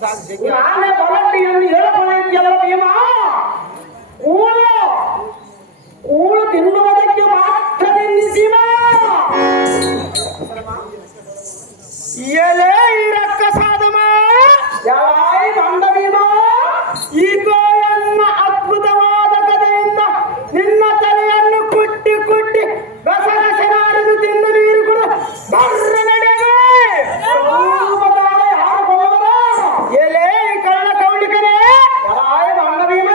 ನಾನೇ ಬಲಟ್ಟಿಯನ್ನು ಹೇಳ್ಕೊಳ್ಳಿದ್ಯಲ್ಲ ಭೀಮ, ಕೂಳು ತಿನ್ನುವುದಕ್ಕೆ ಮಾತ್ರ ನಿಲ್ಲಿಸಿವ ಎಲೆ ಈ ರಕ್ಕಸಾದಮ ಯಾವಾಯಿ ಬಂದ ಭೀಮ. ಈಗ ಎನ್ನ ಅದ್ಭುತವಾದ ಕಥೆಯಿಂದ ನಿನ್ನ ತಲೆಯನ್ನು ಕುಟ್ಟಿ ಕುಟ್ಟಿ ಗಸಗಸನಾರಿದು ತಿಂದು ನೀರು ಕೂಡ ಬರ್ರ ನಡೆಗೆ ಎಲೆ ಕಳ್ಳ ಕೌಳಿಕನೇ ಯಾವಾಯಿ ಬಂದ ಭೀಮ.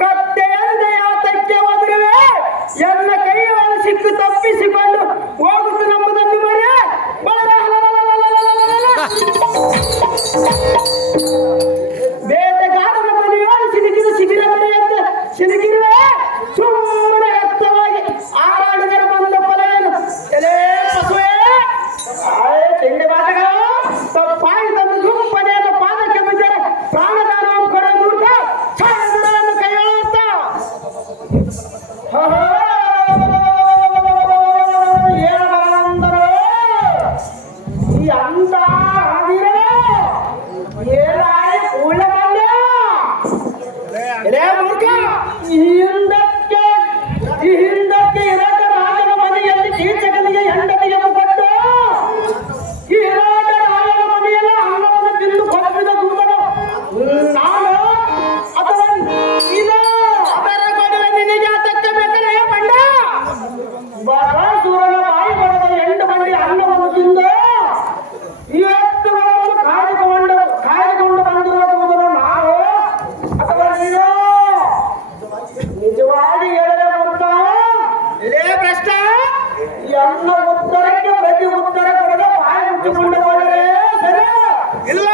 ಕತ್ತೆಯಂತೆ ಯಾತಕ್ಕೆ ಒದರುವೆ ಎನ್ನ ಕೈಯನ್ನು ಸಿಕ್ಕು ತಪ್ಪಿಸಿಕೊಂಡು ಹೋಗುತ್ತ ನಮ್ಮದನ್ನು ಮರೆ ಬೇಟೆಗಾರನ ಮನೆಯೋಡು ಸಿಲುಕಿದ ಶಿಬಿರ ಮನೆಯಂತೆ ಸಿಲುಕಿರುವೆ ಸುಮ್ಮನೆ ಎತ್ತವಾಗಿ ಆರಾಡಿದರೆ ಬಂದ ಫಲೇನು ಎಲೆ ಪಶುವೆ ತಿಂಡಿ ಬಾಟಗ ತಪ್ಪಾಗಿ ತಂದು ದುಪ್ಪನೆಯನ್ನು ಪಾದಕ್ಕೆ ಬಿದ್ದರೆ ಪ್ರಾಣದಾನವನ್ನು ಕೊಡ ದುರ್ಗ ಛಾಯಗಳನ್ನು ಕೈ ಹೇಳುತ್ತ ಈ ಅಂತ ಹಿಂದಕ್ಕೆ ಇರಾಟ ರಾಜನ ಮನೆಯಲ್ಲಿ ಕೀಚಕನಿಗೆ ಹೆಂಡತಿಗೆ ಕೊಟ್ಟು ಈ ಇರಾಟ ರಾಜನ ಮನೆಯಲ್ಲಿ ಅನ್ನವನ್ನು ತಿಂದು ಕೊಪ್ಪಿದ ದೂತನು ನಾನು ಅಥವಾ ಅದರ ಕೊಡಲು ನಿನಗೆ ಅದಕ್ಕೆ ಬೇಕಾರೆ ಬಂಡ ಬಕಾಸುರನ ಬಾಯಿ ಬಡದ 8 ಮಂದಿ ಅನ್ನವನ್ನು ತಿಂದು ಇವತ್ತು ಕಾಯ್ದುಕೊಂಡು ಬಂದಿರುವುದು ನಾವು ಅಥವಾ ನೀನು ನಿಜವಾಗಿ ಹೇಳದೆ ಬರ್ತಾ ಇದೇ ಪ್ರಶ್ನ ಎಲ್ಲ ಉತ್ತರಕ್ಕೆ ಪ್ರತಿ ಉತ್ತರ ಕೊಡದೆ ಬಾಯಿ ಮುಚ್ಚಿಕೊಂಡು ಹೋದರೆ ಸರಿ ಇಲ್ಲ